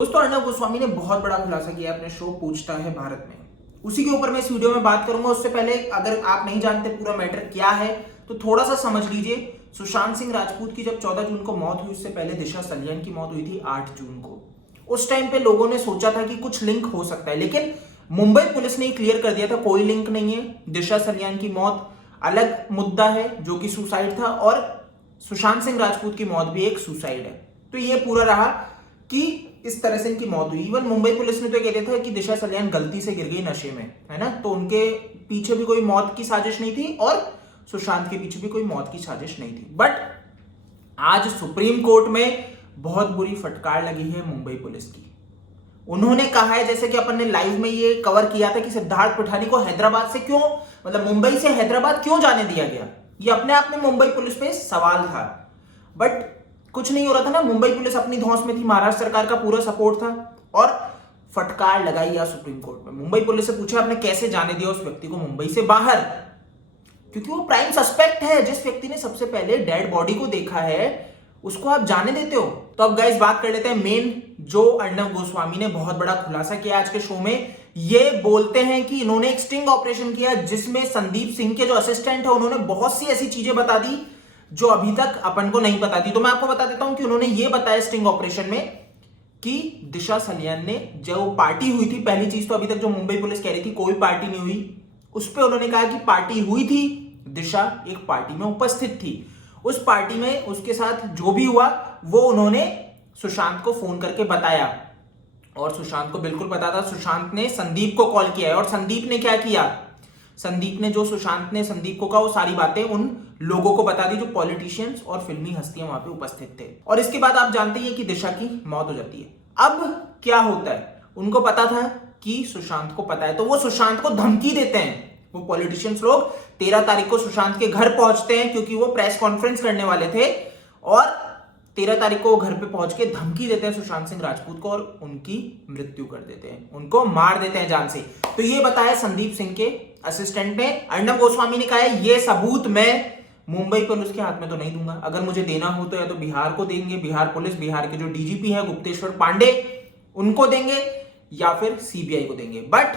दोस्तों, अर्णव गोस्वामी ने बहुत बड़ा खुलासा किया अपने शो पूछता है भारत में। उसी के ऊपर मैं इस वीडियो में बात करूंगा। उससे पहले अगर आप नहीं जानते पूरा मैटर क्या है तो थोड़ा सा समझ लीजिए। सुशांत सिंह राजपूत की जब 14 जून को मौत हुई, उससे पहले दिशा सलियान की मौत हुई थी 8 जून को। उस टाइम पे लोगों ने सोचा था कि कुछ लिंक हो सकता है, लेकिन मुंबई पुलिस ने क्लियर कर दिया था कोई लिंक नहीं है। दिशा सलियान की मौत अलग मुद्दा है जो कि सुसाइड था, और सुशांत सिंह राजपूत की मौत भी एक सुसाइड है। तो ये पूरा रहा कि इस तरह से इनकी मौत हुई। इवन मुंबई पुलिस ने तो कह दिया था कि दिशा सलियान गलती से गिर गई नशे में, है ना। तो उनके पीछे भी कोई मौत की साजिश नहीं थी और सुशांत के पीछे भी कोई मौत की साजिश नहीं थी। बट आज सुप्रीम कोर्ट में बहुत बुरी फटकार लगी है मुंबई पुलिस की। उन्होंने कहा है, जैसे कि अपन ने लाइव में ये कवर किया था, कि सिद्धार्थ पिठानी को हैदराबाद से क्यों, मतलब मुंबई से हैदराबाद क्यों जाने दिया गया। ये अपने आप में मुंबई पुलिस पे सवाल था। बट कुछ नहीं हो रहा था ना, मुंबई पुलिस अपनी धौंस में थी, महाराष्ट्र सरकार का पूरा सपोर्ट था और फटकार लगाई या सुप्रीम कोर्ट में। मुंबई पुलिस से पूछा आपने कैसे जाने दिया उस व्यक्ति को मुंबई से बाहर, क्योंकि वो प्राइम सस्पेक्ट है। जिस व्यक्ति ने सबसे पहले डेड बॉडी को देखा है उसको आप जाने देते हो। तो अब गाइस बात कर लेते हैं मेन, जो अर्णव गोस्वामी ने बहुत बड़ा खुलासा किया आज के शो में। ये बोलते हैं कि इन्होंने एक स्टिंग ऑपरेशन किया जिसमें संदीप सिंह के जो असिस्टेंट है उन्होंने बहुत सी ऐसी चीजें बता दी जो अभी तक अपन को नहीं पता थी। तो मैं आपको बता देता हूं कि उन्होंने ये बताया स्टिंग ऑपरेशन में कि दिशा सलियान ने जो पार्टी हुई थी, पहली चीज तो अभी तक जो मुंबई पुलिस कह रही थी कोई पार्टी नहीं हुई, उस पर उन्होंने कहा कि पार्टी हुई थी, दिशा एक पार्टी में उपस्थित थी। उस पार्टी में उसके साथ जो भी हुआ वो उन्होंने सुशांत को फोन करके बताया और सुशांत को बिल्कुल पता था। सुशांत ने संदीप को कॉल किया है और संदीप ने क्या किया, संदीप ने जो सुशांत ने संदीप को कहा वो सारी बातें उन लोगों को बता दी जो पॉलिटिशियंस और फिल्मी हस्तियां वहां पे उपस्थित थे। और इसके बाद आप जानते हैं कि दिशा की मौत हो जाती है। अब क्या होता है, उनको पता था कि सुशांत को पता है, तो वो सुशांत को धमकी देते हैं। वो पॉलिटिशियंस लोग 13 तारीख को सुशांत के घर पहुंचते हैं, क्योंकि वो प्रेस कॉन्फ्रेंस करने वाले थे, और 13 तारीख को घर पे पहुंच के धमकी देते हैं सुशांत सिंह राजपूत को और उनकी मृत्यु कर देते हैं, उनको मार देते हैं जान से। तो ये बताया संदीप सिंह के असिस्टेंट ने। अर्णव गोस्वामी ने कहा है ये सबूत मैं मुंबई पुलिस के हाथ में तो नहीं दूंगा, अगर मुझे देना हो तो या तो बिहार को देंगे, बिहार पुलिस, बिहार के जो डीजीपी है गुप्तेश्वर पांडे उनको देंगे, या फिर सीबीआई को देंगे। बट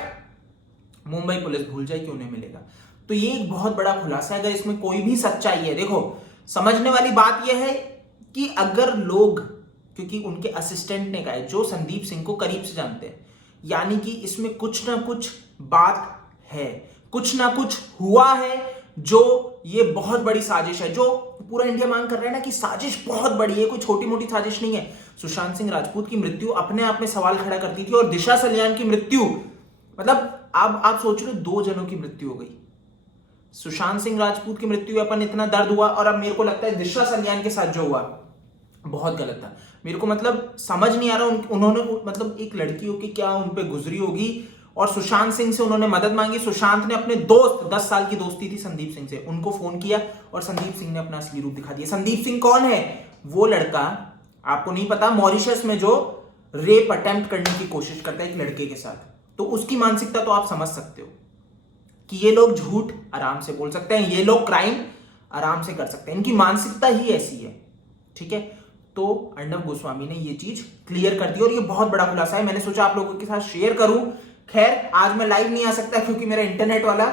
मुंबई पुलिस भूल जाए कि उन्हें मिलेगा। तो ये एक बहुत बड़ा खुलासा है। अगर इसमें कोई भी सच्चाई है, देखो समझने वाली बात यह है कि अगर लोग, क्योंकि उनके असिस्टेंट ने कहा है जो संदीप सिंह को करीब से जानते हैं, यानी कि इसमें कुछ ना कुछ बात है, कुछ ना कुछ हुआ है, जो ये बहुत बड़ी साजिश है, जो पूरा इंडिया मांग कर रहा है ना कि साजिश बहुत बड़ी है, कोई छोटी मोटी साजिश नहीं है। सुशांत सिंह राजपूत की मृत्यु अपने आप में सवाल खड़ा करती थी, और दिशा सलियान की मृत्यु, मतलब अब आप सोच रहे हो 2 जनों की मृत्यु हो गई। सुशांत सिंह राजपूत की मृत्यु अपन इतना दर्द हुआ, और अब मेरे को लगता है दिशा सलियान के साथ जो हुआ बहुत गलत था। मेरे को मतलब समझ नहीं आ रहा उन्होंने मतलब एक लड़की हो कि क्या उन पे गुजरी होगी, और सुशांत सिंह से उन्होंने मदद मांगी। सुशांत ने अपने दोस्त, 10 साल की दोस्ती थी संदीप सिंह से, उनको फोन किया और संदीप सिंह ने अपना असली रूप दिखा दिया। संदीप सिंह कौन है? वो लड़का, आपको नहीं पता, मॉरिशस में जो रेप अटेम्प्ट करने की कोशिश करता है एक लड़के के साथ। तो उसकी मानसिकता तो आप समझ सकते हो कि ये लोग झूठ आराम से बोल सकते हैं, ये लोग क्राइम आराम से कर सकते हैं, इनकी मानसिकता ही ऐसी है, ठीक है। तो अर्णव गोस्वामी ने ये चीज क्लियर कर दी और ये बहुत बड़ा खुलासा है। मैंने सोचा आप लोगों के साथ शेयर करूं। खैर आज मैं लाइव नहीं आ सकता क्योंकि मेरा इंटरनेट वाला,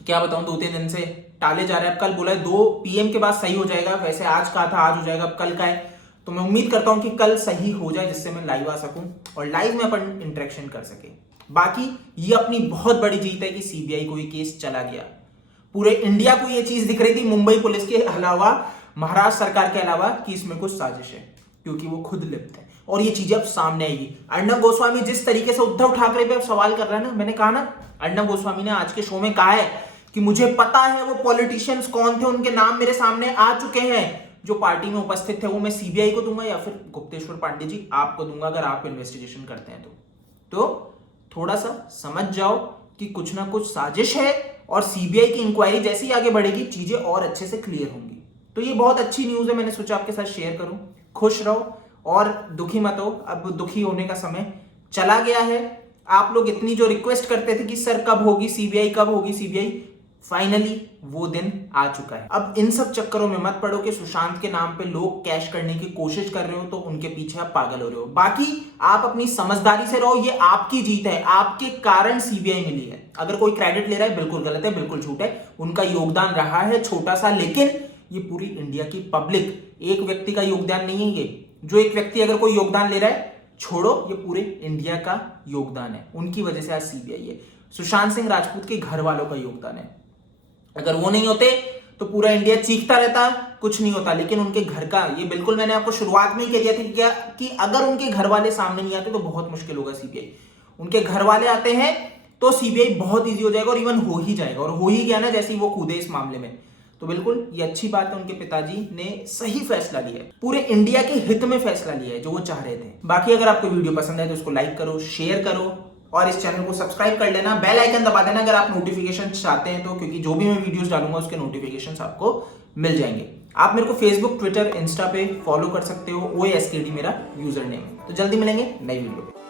क्या बताऊं, 2-3 दिन से टाले जा रहा है। अब कल बोला है 2 PM के बाद सही हो जाएगा, वैसे आज कहा था आज हो जाएगा, अब कल का है। तो मैं उम्मीद करता हूं कि कल सही हो जाए, जिससे मैं लाइव आ सकूं और लाइव में अपन इंटरेक्शन कर सके। बाकी ये अपनी बहुत बड़ी जीत है कि सीबीआई को ये केस चला गया। पूरे इंडिया को ये चीज दिख रही थी, मुंबई पुलिस के अलावा, महाराष्ट्र सरकार के अलावा, कि इसमें कुछ साजिश है, क्योंकि वो खुद लिप्त है और ये चीजें अब सामने आएगी। अर्णव गोस्वामी जिस तरीके से उद्धव ठाकरे पे अब सवाल कर रहा है ना, मैंने कहा ना, अर्णव गोस्वामी ने आज के शो में कहा है कि मुझे पता है वो पॉलिटिशियंस कौन थे, उनके नाम मेरे सामने आ चुके हैं जो पार्टी में उपस्थित थे, वो मैं सीबीआई को दूंगा या फिर गुप्तेश्वर पांडे जी आपको दूंगा अगर आप इन्वेस्टिगेशन करते हैं तो थोड़ा सा समझ जाओ कि कुछ ना कुछ साजिश है, और सीबीआई की इंक्वायरी जैसे ही आगे बढ़ेगी चीजें और अच्छे से क्लियर होंगी। तो ये बहुत अच्छी न्यूज है, मैंने सोचा आपके साथ शेयर करूं। खुश रहो और दुखी मत हो, अब दुखी होने का समय चला गया है। आप लोग इतनी जो रिक्वेस्ट करते थे कि सर कब होगी सीबीआई, कब होगी सीबीआई, फाइनली वो दिन आ चुका है। अब इन सब चक्करों में मत पड़ो कि सुशांत के नाम पे लोग कैश करने की कोशिश कर रहे हो तो उनके पीछे आप पागल हो रहे हो। बाकी आप अपनी समझदारी से रहो, ये आपकी जीत है, आपके कारण सीबीआई मिली है। अगर कोई क्रेडिट ले रहा है बिल्कुल गलत है, बिल्कुल झूठ है। उनका योगदान रहा है छोटा सा, लेकिन ये पूरी इंडिया की पब्लिक, एक व्यक्ति का योगदान नहीं है ये। जो एक व्यक्ति अगर कोई योगदान ले रहा है छोड़ो, ये पूरे इंडिया का योगदान है। उनकी वजह से आज सीबीआई है। सुशांत सिंह राजपूत के घर वालों का योगदान है। अगर वो नहीं होते तो पूरा इंडिया चीखता रहता, कुछ नहीं होता। लेकिन उनके घर का, ये बिल्कुल मैंने आपको शुरुआत में ही कह दिया था क्या कि अगर उनके घर वाले सामने नहीं आते तो बहुत मुश्किल होगा सीबीआई। उनके घर वाले आते हैं तो सीबीआई बहुत इजी हो जाएगा और इवन हो ही जाएगा। और हो ही गया ना जैसे ही वो कूदे इस मामले में। तो बिल्कुल ये अच्छी बात है, उनके पिताजी ने सही फैसला लिया है, पूरे इंडिया के हित में फैसला लिया है जो वो चाह रहे थे। बाकी अगर आपको वीडियो पसंद है तो उसको लाइक करो, शेयर करो और इस चैनल को सब्सक्राइब कर लेना, बेल आइकन दबा देना अगर आप नोटिफिकेशन चाहते हैं तो, क्योंकि जो भी मैं वीडियोस डालूंगा उसके नोटिफिकेशंस आपको मिल जाएंगे। आप मेरे को फेसबुक, ट्विटर, इंस्टा पे फॉलो कर सकते हो, OASKD मेरा यूजर नेम है। तो जल्दी मिलेंगे नई वीडियो पे।